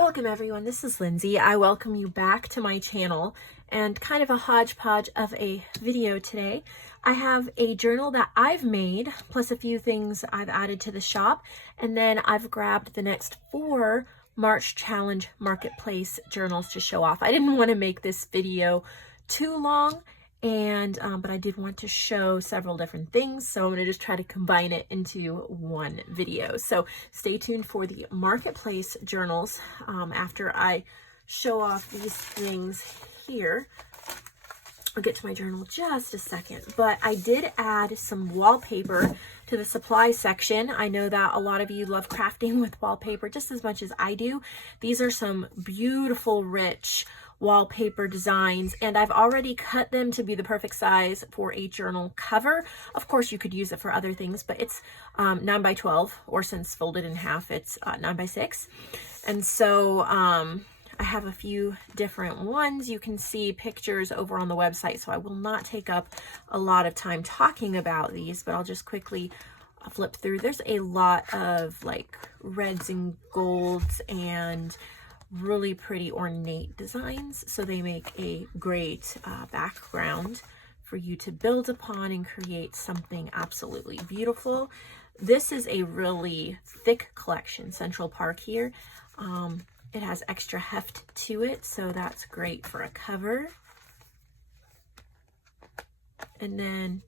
Welcome everyone, this is Lindsay. I welcome you back to my channel and kind of a hodgepodge of a video today. I have a journal that I've made, plus a few things I've added to the shop, and then I've grabbed the next 4 March Challenge Marketplace journals to show off. I didn't want to make this video too long, but I did want to show several different things, so I'm going to just try to combine it into one video. So stay tuned for the Marketplace journals after I show off these things here. I'll get to my journal just a second, but I did add some wallpaper to the supply section. I know that a lot of you love crafting with wallpaper just as much as I do. These are some beautiful, rich wallpaper designs, and I've already cut them to be the perfect size for a journal cover. Of course, you could use it for other things, but it's 9 by 12, or since folded in half, it's 9 by 6. And so I have a few different ones. You can see pictures over on the website, so I will not take up a lot of time talking about these, but I'll just quickly flip through. There's a lot of like reds and golds and really pretty ornate designs, so they make a great background for you to build upon and create something absolutely beautiful. This is a really thick collection, Central Park here. It has extra heft to it, so that's great for a cover. And then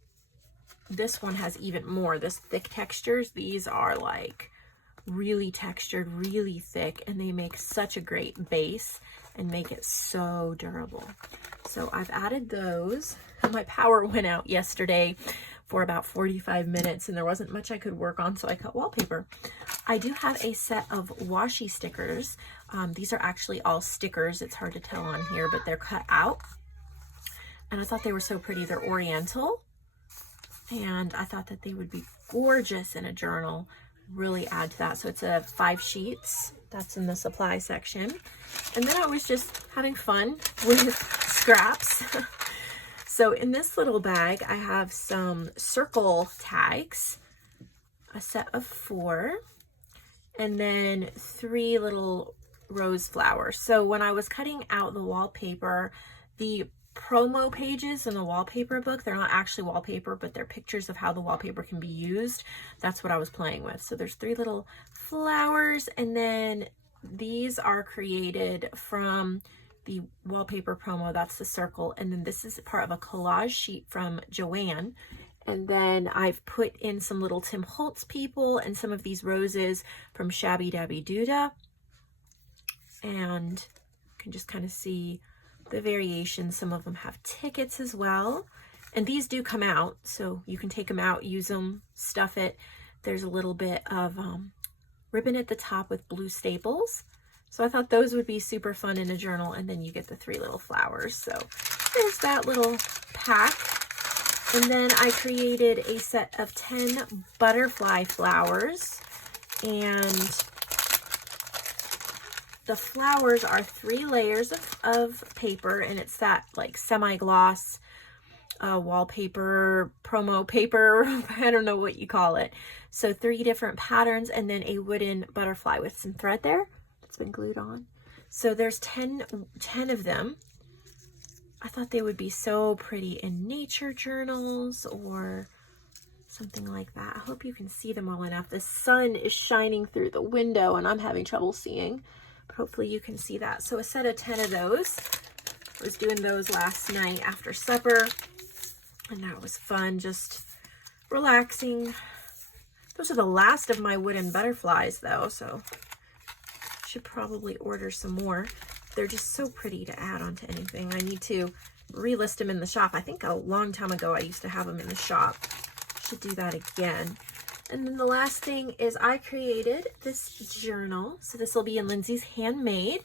this one has even more, this thick textures. These are like really textured, really thick, and they make such a great base and make it so durable. So I've added those. My power went out yesterday for about 45 minutes and there wasn't much I could work on, so I cut wallpaper. I do have a set of washi stickers. These are actually all stickers. It's hard to tell on here, but they're cut out. And I thought they were so pretty. They're oriental, and I thought that they would be gorgeous in a journal. Really add to that. So it's 5 sheets. That's in the supply section. And then I was just having fun with scraps. So in this little bag, I have some circle tags, a set of 4, and then 3 little rose flowers. So when I was cutting out the wallpaper, the promo pages in the wallpaper book, they're not actually wallpaper, but they're pictures of how the wallpaper can be used. That's what I was playing with. So there's 3 little flowers, and then these are created from the wallpaper promo. That's the circle, and then this is part of a collage sheet from JoAnn. And then I've put in some little Tim Holtz people and some of these roses from Shabby Dabby Doodah, and you can just kind of see the variations. Some of them have tickets as well, and these do come out, so you can take them out, use them, stuff it. There's a little bit of ribbon at the top with blue staples, so I thought those would be super fun in a journal. And then you get the 3 little flowers. So there's that little pack. And then I created a set of 10 butterfly flowers, and the flowers are 3 layers of paper, and it's that like semi-gloss wallpaper, promo paper, I don't know what you call it. So 3 different patterns, and then a wooden butterfly with some thread there that's been glued on. So there's 10 of them. I thought they would be so pretty in nature journals or something like that. I hope you can see them well enough. The sun is shining through the window and I'm having trouble seeing, but hopefully you can see that. So a set of 10 of those. I was doing those last night after supper, and that was fun, just relaxing. Those are the last of my wooden butterflies though, so I should probably order some more. They're just so pretty to add onto anything. I need to relist them in the shop. I think a long time ago I used to have them in the shop. Should do that again. And then the last thing is I created this journal. So this will be in Lindsay's Handmade.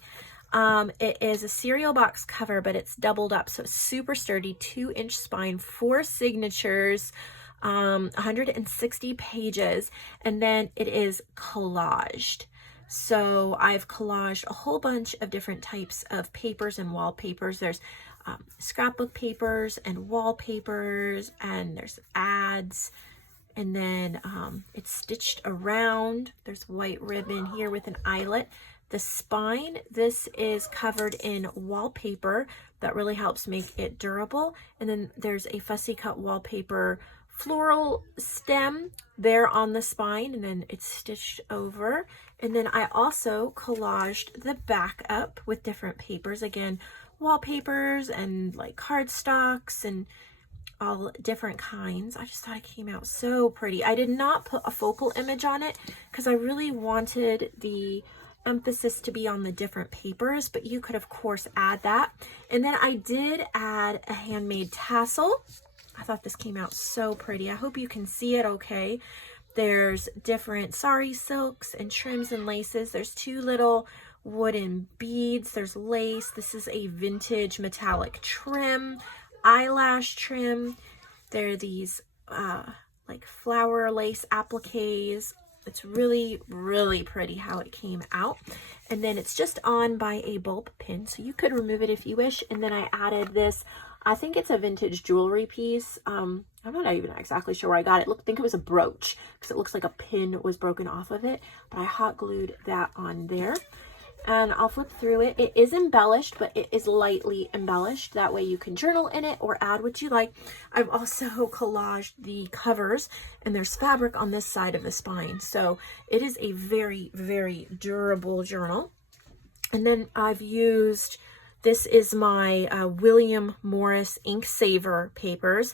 It is a cereal box cover, but it's doubled up, so it's super sturdy, 2-inch spine, 4 signatures, 160 pages, and then it is collaged. So I've collaged a whole bunch of different types of papers and wallpapers. There's scrapbook papers and wallpapers, and there's ads And then it's stitched around. There's white ribbon here with an eyelet. The spine, this is covered in wallpaper that really helps make it durable. And then there's a fussy cut wallpaper floral stem there on the spine, and then it's stitched over. And then I also collaged the back up with different papers, again, wallpapers and like cardstocks and all different kinds. I just thought it came out so pretty. I did not put a focal image on it because I really wanted the emphasis to be on the different papers, but you could of course add that. And then I did add a handmade tassel. I thought this came out so pretty. I hope you can see it okay. There's different sari silks and trims and laces. There's two little wooden beads. There's lace. This is a vintage metallic trim, eyelash trim. There are these like flower lace appliques. It's really, really pretty how it came out. And then it's just on by a bulb pin, so you could remove it if you wish. And then I added this, I think it's a vintage jewelry piece. I'm not even exactly sure where I got it. I think it was a brooch because it looks like a pin was broken off of it. But I hot glued that on there. And I'll flip through it. It is embellished, but it is lightly embellished. That way you can journal in it or add what you like. I've also collaged the covers, and there's fabric on this side of the spine. So it is a very, very durable journal. And then I've used, this is my William Morris Ink Saver papers.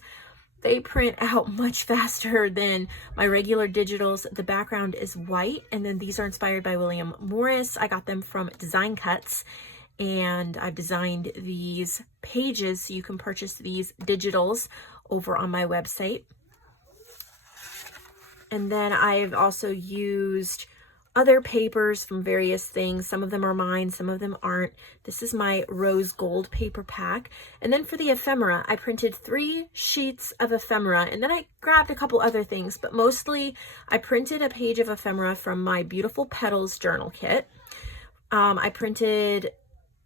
They print out much faster than my regular digitals. The background is white, and then these are inspired by William Morris. I got them from Design Cuts, and I've designed these pages so you can purchase these digitals over on my website. And then I've also used other papers from various things. Some of them are mine, some of them aren't. This is my rose gold paper pack. And then for the ephemera, I printed 3 sheets of ephemera, and then I grabbed a couple other things, but mostly I printed a page of ephemera from my Beautiful Petals journal kit. I printed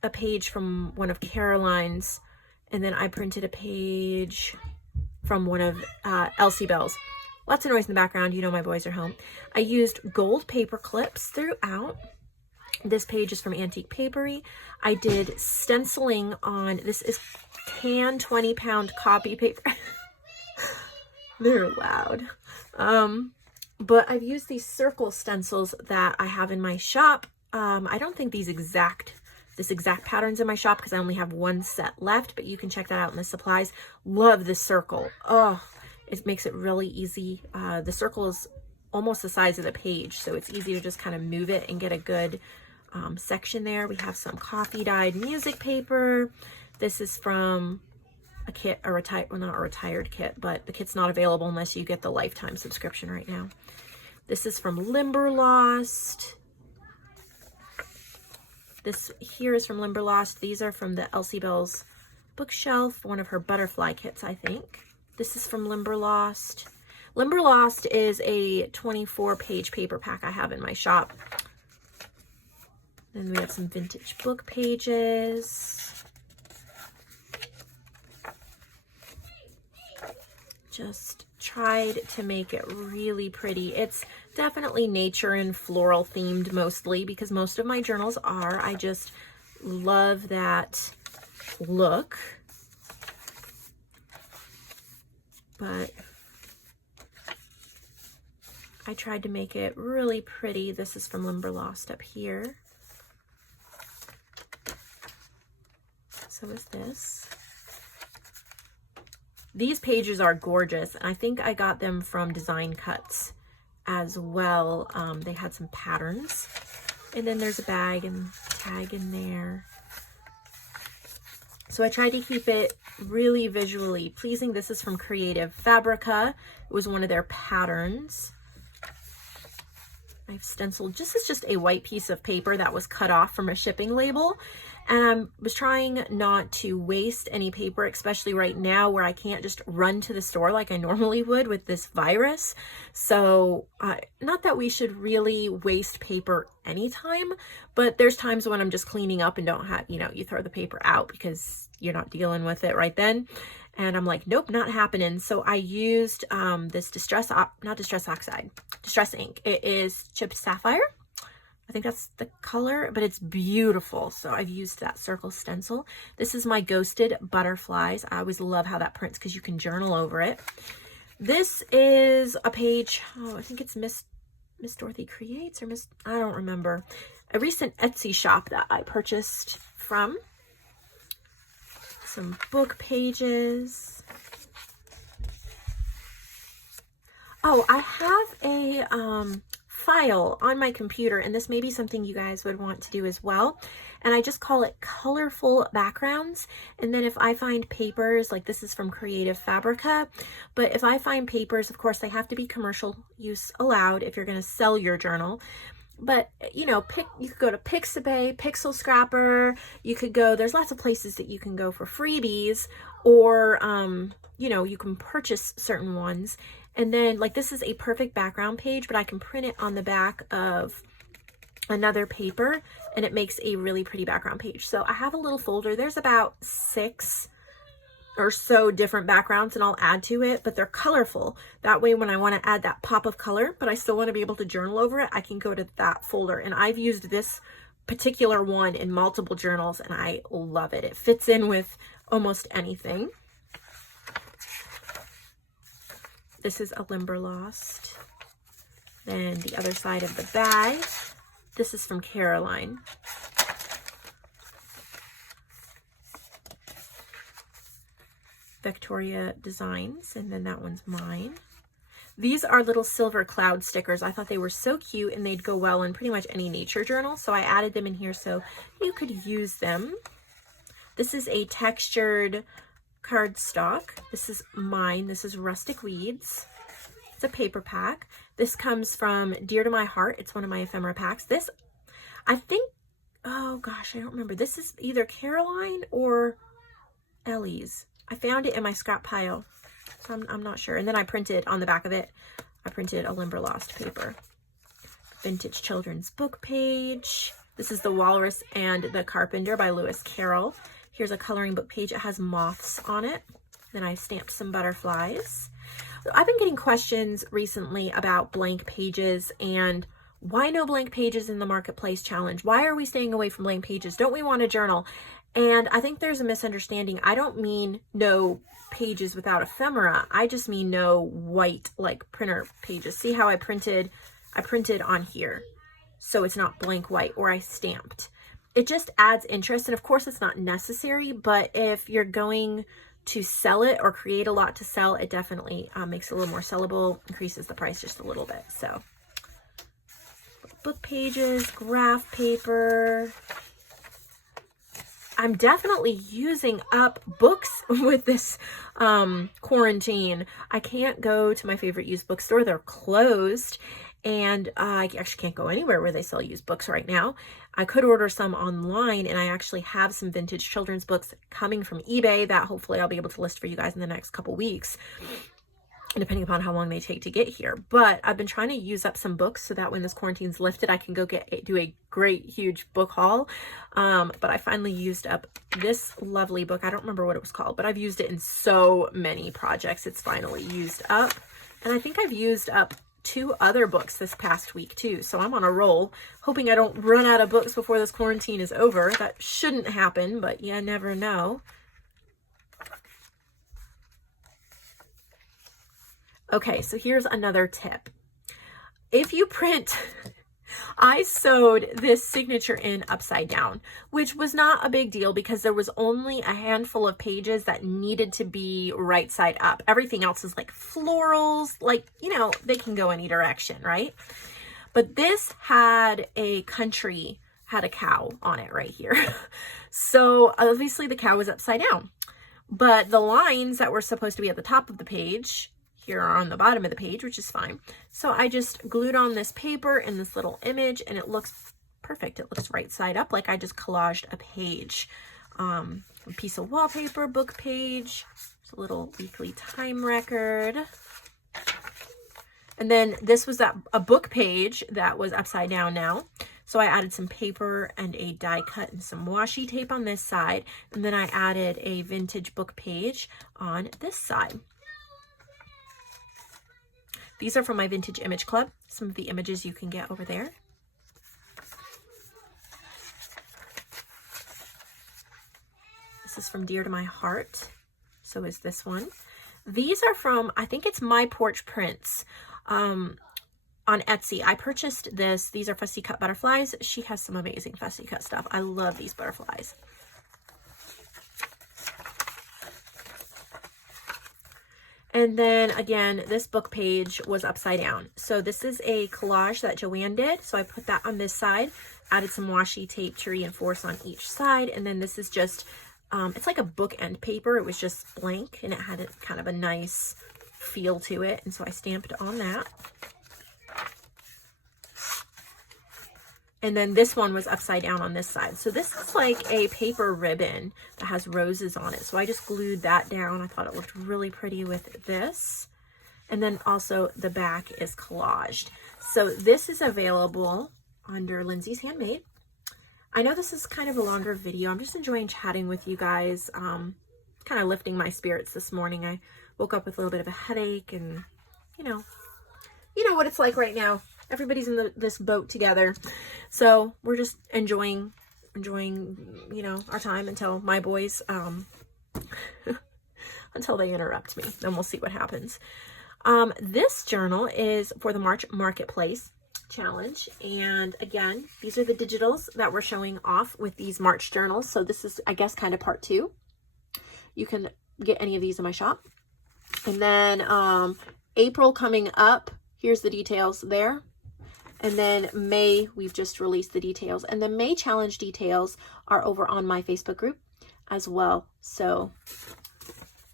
a page from one of Caroline's, and then I printed a page from one of Elsie Bell's. Lots of noise in the background. You know my boys are home. I used gold paper clips throughout. This page is from Antique Papery. I did stenciling on, this is tan 20-pound copy paper. They're loud. But I've used these circle stencils that I have in my shop. I don't think this exact pattern's in my shop because I only have one set left, but you can check that out in the supplies. Love the circle. Oh, it makes it really easy. The circle is almost the size of the page, so it's easy to just kind of move it and get a good section there. We have some coffee dyed music paper. This is from a kit, well, not a retired kit, but the kit's not available unless you get the lifetime subscription right now. This is from Limberlost. This here is from Limberlost. These are from the Elsie Bell's bookshelf, one of her butterfly kits, I think. This is from Limberlost. Limberlost is a 24-page paper pack I have in my shop. Then we have some vintage book pages. Just tried to make it really pretty. It's definitely nature and floral themed mostly because most of my journals are. I just love that look. But I tried to make it really pretty. This is from Limberlost up here. So is this. These pages are gorgeous, and I think I got them from Design Cuts as well. They had some patterns. And then there's a bag and tag in there. So I tried to keep it really visually pleasing. This is from Creative Fabrica. It was one of their patterns. I've stenciled, this is just a white piece of paper that was cut off from a shipping label. And I was trying not to waste any paper, especially right now where I can't just run to the store like I normally would with this virus. So not that we should really waste paper anytime, but there's times when I'm just cleaning up and don't have, you throw the paper out because you're not dealing with it right then. And I'm like, nope, not happening. So I used this Distress ink. It is chipped sapphire. I think that's the color, but it's beautiful. So I've used that circle stencil. This is my Ghosted Butterflies. I always love how that prints because you can journal over it. This is a page, oh, I think it's Miss Dorothy Creates, or I don't remember. A recent Etsy shop that I purchased from. Some book pages. Oh, I have a file on my computer, and this may be something you guys would want to do as well. And I just call it colorful backgrounds. And then if I find papers, like this is from Creative Fabrica, but if I find papers, of course, they have to be commercial use allowed if you're going to sell your journal. But, you know, you could go to Pixabay, Pixel Scrapper, you could go, there's lots of places that you can go for freebies, or, you know, you can purchase certain ones. And then, like, this is a perfect background page, but I can print it on the back of another paper, and it makes a really pretty background page. So I have a little folder. There's about 6 or so different backgrounds, and I'll add to it, but they're colorful. That way, when I want to add that pop of color, but I still want to be able to journal over it, I can go to that folder. And I've used this particular one in multiple journals, and I love it. It fits in with almost anything. This is a Limberlost. Then the other side of the bag, this is from Caroline. Victoria Designs, and then that one's mine. These are little silver cloud stickers. I thought they were so cute, and they'd go well in pretty much any nature journal, so I added them in here so you could use them. This is a textured cardstock. This is mine. This is Rustic Weeds. It's a paper pack. This comes from Dear to My Heart. It's one of my ephemera packs. This, I think, oh gosh, I don't remember. This is either Caroline or Ellie's. I found it in my scrap pile, so I'm not sure. And then I printed on the back of it, I printed a Limberlost paper. Vintage children's book page. This is The Walrus and the Carpenter by Lewis Carroll. Here's a coloring book page. It has moths on it. Then I stamped some butterflies. I've been getting questions recently about blank pages and why no blank pages in the Marketplace Challenge? Why are we staying away from blank pages? Don't we want a journal? And I think there's a misunderstanding. I don't mean no pages without ephemera. I just mean no white, like, printer pages. See how I printed on here. So it's not blank white, or I stamped. It just adds interest. And of course it's not necessary, but if you're going to sell it or create a lot to sell, it definitely makes it a little more sellable, increases the price just a little bit. So book pages, graph paper. I'm definitely using up books with this quarantine. I can't go to my favorite used bookstore. They're closed. And I actually can't go anywhere where they sell used books right now. I could order some online, and I actually have some vintage children's books coming from eBay that hopefully I'll be able to list for you guys in the next couple weeks, depending upon how long they take to get here. But I've been trying to use up some books so that when this quarantine's lifted, I can go do a great huge book haul. But I finally used up this lovely book. I don't remember what it was called, but I've used it in so many projects. It's finally used up. And I think I've used up 2 other books this past week too. So I'm on a roll, hoping I don't run out of books before this quarantine is over. That shouldn't happen, but you never know. Okay, so here's another tip. If you print, I sewed this signature in upside down, which was not a big deal because there was only a handful of pages that needed to be right side up. Everything else is like florals, like, you know, they can go any direction, right? But this had a cow on it right here. So obviously the cow was upside down, but the lines that were supposed to be at the top of the page here are on the bottom of the page, which is fine. So I just glued on this paper and this little image, and it looks perfect. It looks right side up, like I just collaged a page. A piece of wallpaper, book page, it's a little weekly time record. And then this was a book page that was upside down now. So I added some paper and a die cut and some washi tape on this side. And then I added a vintage book page on this side. These are from my Vintage Image Club. Some of the images you can get over there. This is from Dear to My Heart. So is this one. These are from, I think it's My Porch Prints on Etsy. I purchased this. These are fussy cut butterflies. She has some amazing fussy cut stuff. I love these butterflies. And then again, this book page was upside down. So this is a collage that JoAnn did. So I put that on this side, added some washi tape to reinforce on each side. And then this is just, it's like a bookend paper. It was just blank and it had a, kind of a nice feel to it. And so I stamped on that. And then this one was upside down on this side. So this is like a paper ribbon that has roses on it. So I just glued that down. I thought it looked really pretty with this. And then also the back is collaged. So this is available under Lindsay's Handmade. I know this is kind of a longer video. I'm just enjoying chatting with you guys. Kind of lifting my spirits this morning. I woke up with a little bit of a headache and you know what it's like right now. Everybody's in this boat together. So we're just enjoying, you know, our time until my boys, until they interrupt me. Then we'll see what happens. This journal is for the March Marketplace Challenge. And again, these are the digitals that we're showing off with these March journals. So this is, I guess, kind of part 2. You can get any of these in my shop. And then April coming up. Here's the details there. And then May, we've just released the details. And the May challenge details are over on my Facebook group as well. So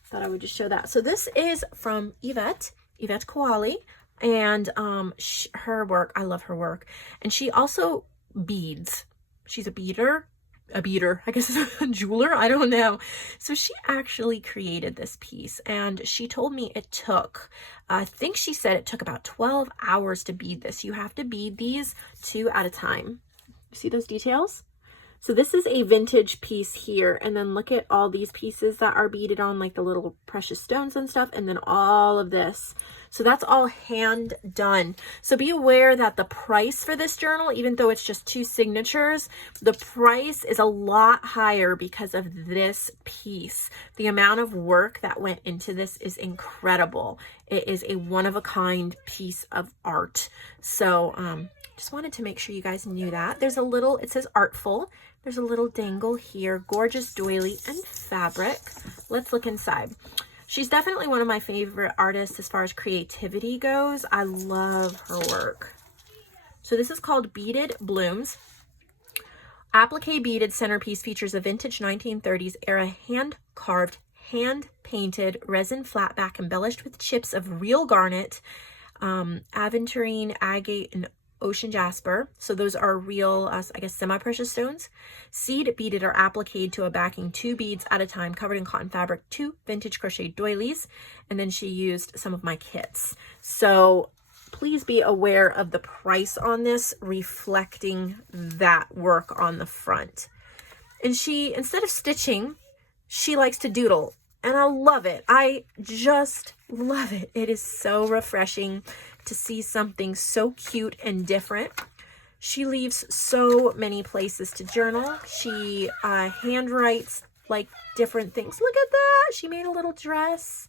thought I would just show that. So this is from Yvette Koali. And her work, I love her work. And she also beads. She's a beader, I guess a jeweler, I don't know. So she actually created this piece and she told me it took, I think she said it took about 12 hours to bead this. You have to bead these 2 at a time. See those details? So this is a vintage piece here. And then look at all these pieces that are beaded on, like the little precious stones and stuff. And then all of this. So that's all hand done. So be aware that the price for this journal, even though it's just 2 signatures, the price is a lot higher because of this piece. The amount of work that went into this is incredible. It is a one-of-a-kind piece of art. So just wanted to make sure you guys knew that. There's a little, it says Artful. There's a little dangle here, gorgeous doily and fabric. Let's look inside. She's definitely one of my favorite artists as far as creativity goes. I love her work. So this is called Beaded Blooms. Applique beaded centerpiece features a vintage 1930s era hand-carved, hand-painted resin flatback embellished with chips of real garnet, aventurine, agate, and ocean jasper. So those are real, I guess, semi-precious stones. Seed beaded or appliqued to a backing, 2 beads at a time, covered in cotton fabric, 2 vintage crochet doilies. And then she used some of my kits. So please be aware of the price on this, reflecting that work on the front. And she, instead of stitching, she likes to doodle. And I love it. I just love it. It is so refreshing to see something so cute and different. She leaves so many places to journal. She handwrites like different things. Look at that. She made a little dress.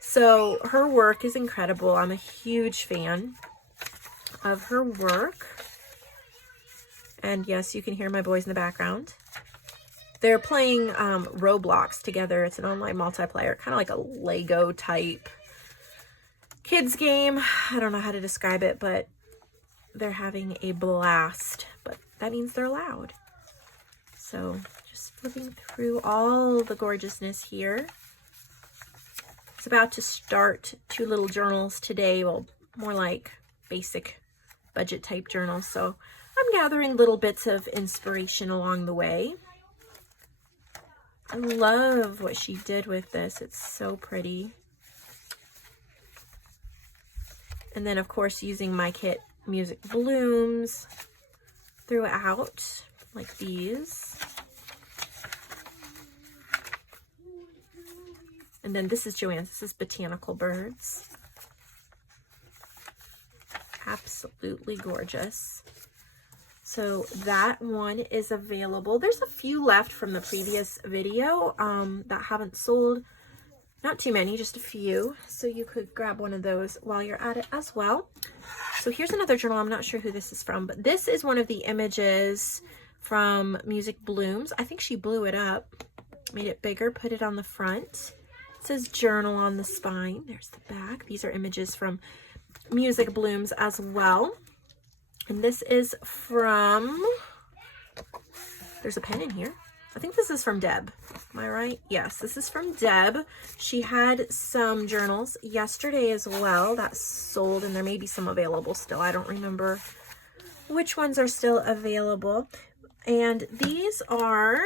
So her work is incredible. I'm a huge fan of her work. And yes, you can hear my boys in the background. They're playing Roblox together. It's an online multiplayer, kind of like a Lego type kids game. I don't know how to describe it, but they're having a blast. But that means they're loud. So just flipping through all the gorgeousness here. It's about to start 2 little journals today. Well, more like basic budget type journals. So I'm gathering little bits of inspiration along the way. I love what she did with this. It's so pretty. And then, of course, using my kit, Music Blooms. throughout, like these. And then this is JoAnn's. This is Botanical Birds. Absolutely gorgeous. So that one is available. There's a few left from the previous video that haven't sold. Not too many, just a few. So you could grab one of those while you're at it as well. So here's another journal. I'm not sure who this is from, but this is one of the images from Music Blooms. I think she blew it up, made it bigger, put it on the front. It says journal on the spine. There's the back. These are images from Music Blooms as well. And this is from, there's a pen in here. I think this is from Deb. Am I right? Yes, this is from Deb. She had some journals yesterday as well that sold, and there may be some available still. I don't remember which ones are still available. And these are,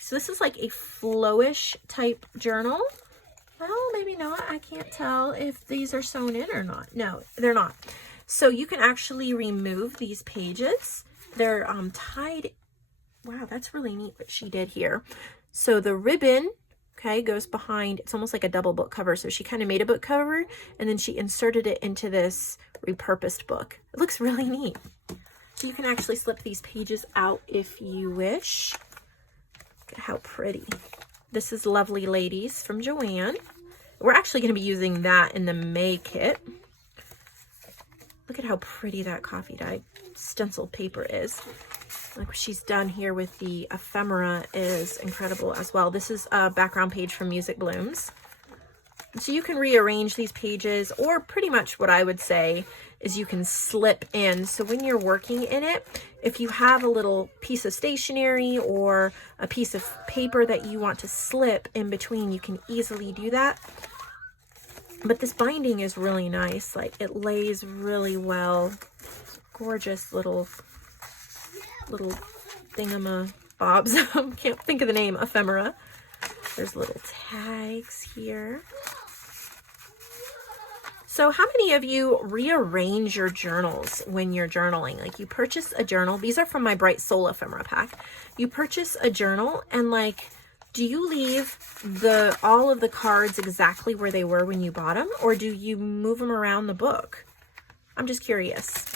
so this is like a flowish type journal. Well, maybe not. I can't tell if these are sewn in or not. No, they're not. So you can actually remove these pages. They're tied. Wow, that's really neat what she did here. So the ribbon, okay, goes behind. It's almost like a double book cover. So she kind of made a book cover and then she inserted it into this repurposed book. It looks really neat. So you can actually slip these pages out if you wish. Look at how pretty. This is Lovely Ladies from JoAnn. We're actually going to be using that in the May kit. Look at how pretty that coffee dye stencil paper is. Like what she's done here with the ephemera is incredible as well. This is a background page from Music Blooms. So you can rearrange these pages, or pretty much what I would say is you can slip in. So when you're working in it, if you have a little piece of stationery or a piece of paper that you want to slip in between, you can easily do that. But this binding is really nice. Like it lays really well. Gorgeous little thingamabobs. Can't think of the name. Ephemera. There's little tags here. So how many of you rearrange your journals when you're journaling? Like you purchase a journal. These are from my Bright Soul ephemera pack. You purchase a journal and like, do you leave all of the cards exactly where they were when you bought them? Or do you move them around the book? I'm just curious.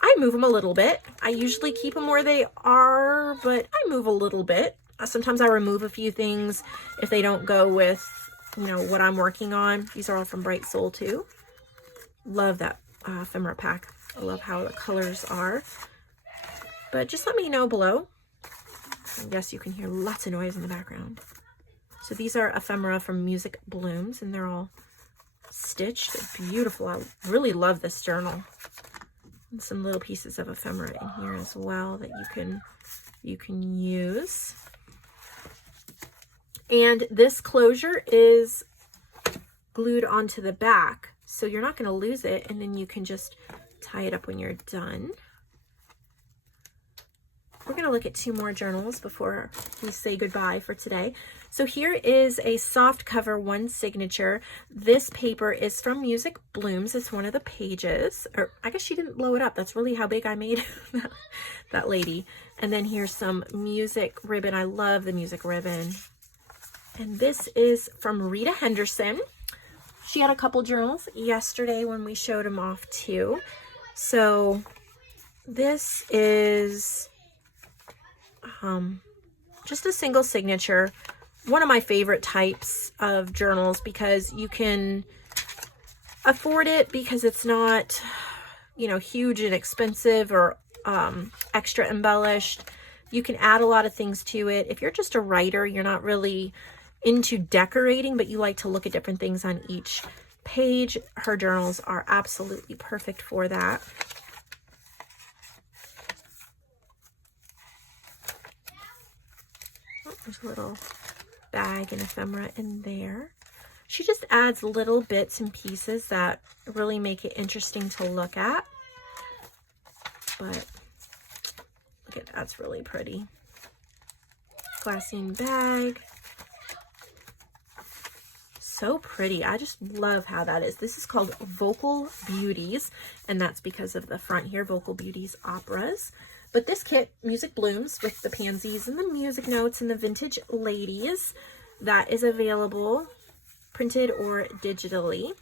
I move them a little bit. I usually keep them where they are, but I move a little bit. Sometimes I remove a few things if they don't go with, you know, what I'm working on. These are all from Bright Soul too. Love that ephemera pack. I love how the colors are. But just let me know below. Yes, you can hear lots of noise in the background. So these are ephemera from Music Blooms, and they're all stitched. They're beautiful. I really love this journal. And some little pieces of ephemera in here as well that you can use. And this closure is glued onto the back, so you're not going to lose it, and then you can just tie it up when you're done. We're going to look at two more journals before we say goodbye for today. So here is a soft cover one signature. This paper is from Music Blooms. It's one of the pages, or I guess she didn't blow it up. That's really how big I made that lady. And then here's some music ribbon. I love the music ribbon. And this is from Rita Henderson. She had a couple journals yesterday when we showed them off too. So this is just a single signature. One of my favorite types of journals because you can afford it because it's not, you know, huge and expensive or extra embellished. You can add a lot of things to it. If you're just a writer, you're not really into decorating, but you like to look at different things on each page, her journals are absolutely perfect for that. Oh, there's a little bag and ephemera in there. She just adds little bits and pieces that really make it interesting to look at. But look at that's really pretty. Glassine bag. so pretty. I just love how that is. This is called Vocal Beauties, and that's because of the front here, Vocal Beauties Operas. But this kit, Music Blooms, with the pansies and the music notes and the vintage ladies, that is available printed or digitally.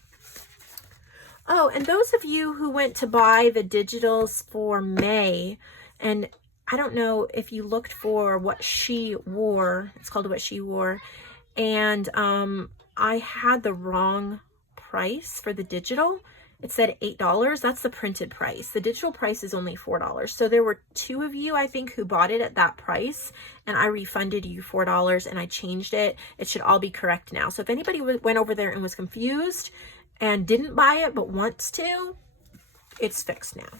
Oh, and those of you who went to buy the digitals for May, and I don't know if you looked for What She Wore, it's called What She Wore, and I had the wrong price for the digital. It said $8. That's the printed price. The digital price is only $4. So there were 2 of you, I think, who bought it at that price, and I refunded you $4 and I changed it. It should all be correct now. So if anybody went over there and was confused and didn't buy it but wants to, it's fixed now.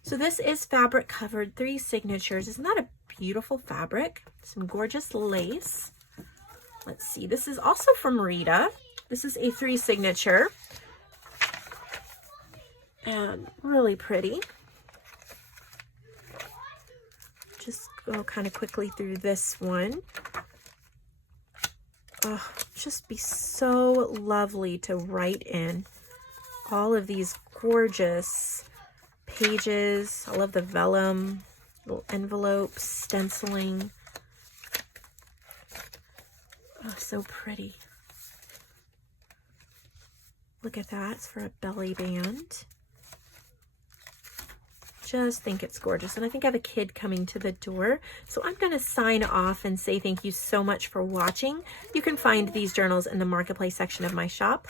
So this is fabric covered 3 signatures. Isn't that a beautiful fabric? Some gorgeous lace. Let's see. This is also from Rita. This is a 3 signature. And really pretty. Just go kind of quickly through this one. Oh, just be so lovely to write in all of these gorgeous pages. I love the vellum, little envelopes, stenciling. Oh, so pretty. Look at that. It's for a belly band. Just think it's gorgeous. And I think I have a kid coming to the door. So I'm going to sign off and say thank you so much for watching. You can find these journals in the marketplace section of my shop.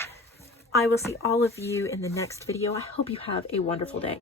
I will see all of you in the next video. I hope you have a wonderful day.